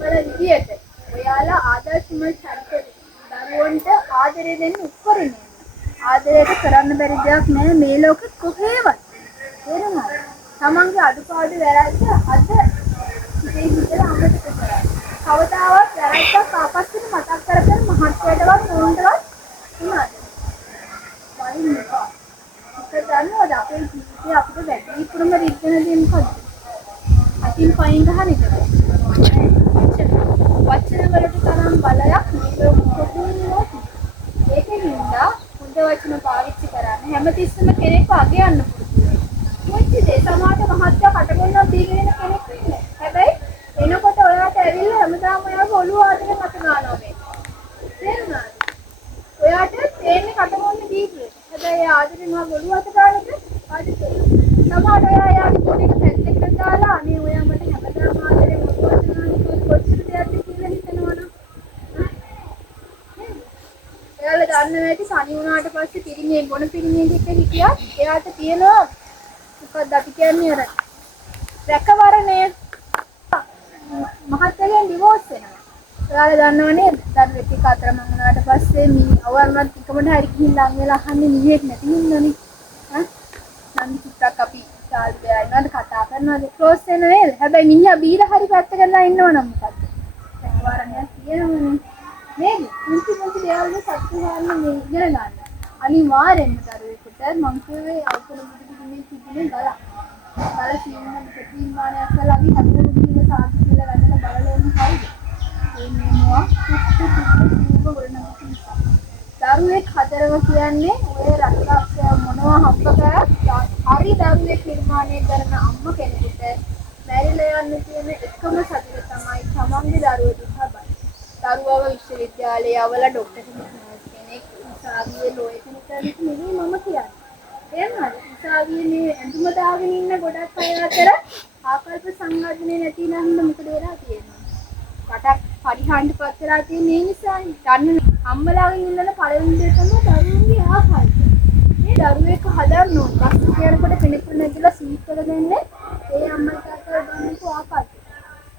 වල විදියට ඔයාලා ආදර්ශමත් චරිත දරුවන්ට ආදරය දෙන්න උත්තරේ නෑ. ආදරයට කරන්න බැරි දෙයක් නෑ මේ ලෝකෙ කොහේවත්. තේරුණාද? තමන්ගේ අඩුපාඩු වැරද්ද අද ඉතින් හිතලා අමතක කරා. කවදාවත් වැරද්දක් ආපස්සට මතක් කර කර මහත්යටවත් නෝන්ටවත් උනාද? වයින් එපා. ඒක දන්නවද අපේ ජීවිතේ අපිට වැඩිපුරම රිද්දන දේ මොකද්ද? අතින් පයින් ගහන එක. වචන වලට තරම් බලයක් මේ ලෝකෙ කොහෙවත් ඒකෙන් හින්දා හොඳ වචන පාවිච්චි කරන්න හැමතිස්සෙම කෙනෙක්ව අගයන්න පුළුවන්. මොකද ඒ සමාජ මහත්ය කටගොන්නක් දීගෙන ඉන්න කෙනෙක් ඉන්නේ. හැබැයි එනකොට ඔයාට ඇවිල්ලා හැමදාම ඔයාගේ ඔළුව ආදරේ මත ගන්නවා මේ. තේරුණාද? ඔයාට තේන්නේ කටගොන්න දීපේ. හැබැයි ආදරේ මම ඔළුව අත ගන්නද? ආදරේ. සමහර ඔයා යාගේ පොඩි පැත්තකට දාලා අනේ ඔයා මට හැමදාම ආදරේ ඔළුව අත ගන්න කොච්චර දෙයක්ද කියලා හිතනවනම්. එයාලා දන්නේ නැති සනි වුණාට පස්සේ පිරිමියෙක් බොන පිරිමියෙක් එක්ක හිටියා එයාට තියෙනවා මොකක්ද අපි කියන්නේ අර රැකවරණය මහත්යෙන් ඩිවෝස් වෙනවා. ඔයාලා දන්නව නේද? දරුවෙක් එක්ක අතරමං වුණාට පස්සේ මේ අවර්ණත් එකමඩ හරි ගිහින් ලං වෙලා අහන්නේ නිවියෙක් නැති හින්දානේ. නම් චුට්ටක් අපි චාල්ඩ් ගෑනවාද කතා කරනවාද ක්ලෝස් වෙන නේද? හැබැයි මිනිහා බීලා හරි පැත්ත කරලා ඉන්නවනම් මොකද්ද? රැකවරණයක් තියෙනවනේ. නේද? මුන්ති දේවල් සත්‍ය ගන්න මේ ඉගෙන ගන්න. අනිවාර්යෙන්ම දරුවෙකුට මං කියුවේ අවුරුදු දෙකකින් තිබුණේ බල සීමන ප්‍රතිමානයක් කරලා අපි හැමෝම ගිහින් සාධු කියලා වැදලා බලලෝනේ කවුද? ඒ මෙන්නවා දරුවෙක් හතරම කියන්නේ ඔය රටාක්ෂය මොනවා හම්බ කරත් හරි දරුවෙක් නිර්මාණය කරන අම්ම කෙනෙකුට මැරිලා යන්න තියෙන එකම සතුට තමයි තමන්ගේ දරුවෝ දිහා බලන. දරුවව විශ්වවිද්‍යාලයේ අවලා ડોක්ටර් කෙනෙක් උසාවියේ ලෝය කෙනෙක් නෙවෙයි මම කියන්නේ. එහෙමද? උසාවියේ මේ ඇඳුම දාගෙන ඉන්න ගොඩක් අය අතර ආකල්ප සංවර්ධනය නැති නම් මොකද වෙලා තියෙන්නේ? රටක් පරිහානියට පත් වෙලා තියෙන මේ නිසානේ. ගන්න අම්මලාගෙන් ඉන්නන පළවෙනි දේ තමයි දරුවන්ගේ ආකල්ප. මේ දරුවෙක් හදන්න ඕන. බස් කියනකොට කෙනෙකුට නැගිලා සීට් එක දෙන්නේ ඒ අම්මයි තාත්තයි ගන්නක ආකල්ප.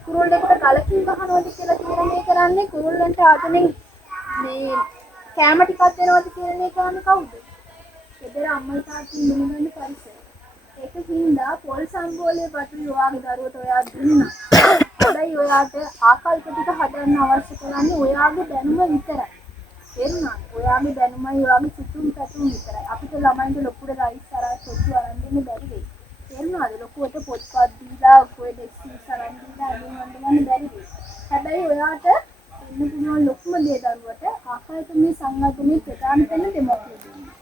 කුරුල්ලෙකුට ගලකින් ගහනවද කියලා තීරණය කරන්නේ කුරුල්ලන්ට ආතනෙන් මේ කැම ටිකක් දෙනවද තීරණය කරන්නේ කවුද? ඒතර අම්මයි තාත්තයි මොනවද පරිසරය. ඒක හින්දා පොල් සම්බෝලයේ පටු ඔයාගේ දරුවට ඔයා දුන්නා. හැබැයි ඔයාට ආකල්ප ටික හදන්න අවශ්‍ය කරන්නේ ඔයාගේ දැනුම විතරයි. තේරුණාද? ඔයාගේ දැනුමයි ඔයාගේ සිතුම් පැතුම් විතරයි. අපිට ළමයින්ට ලොකුට රයිස් අරන් සොට්ටු අරන් දෙන්න බැරි වෙයි. තේරුණාද? ලොකුවට පොත්පත් දීලා කොයි ඩෙස්ක් අරන් දීලා අඳුන් ගන්න බැරි වෙයි. හැබැයි ඔයාට ඉන්න පුළුවන් ලොකුම දේ දරුවට ආකල්ප මේ සංවර්ධනයේ ප්‍රධාන තැන දෙමව්පියෝ දෙන්නේ.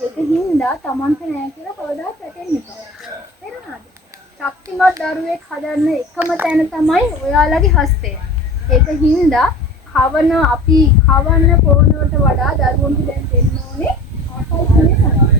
ඒක හින්දා තමන්ට නෑ කියලා කවදාවත් වැටෙන්න එපා. තේරුණාද? ශක්තිමත් දරුවෙක් හදන්න එකම තැන තමයි ඔයාලගේ හස්තය. ඒක හින්දා අපි කවන්න පොවනවට වඩා දරුවන්ට දැන් දෙන්න ඕනේ ආකල්පනේ සමග.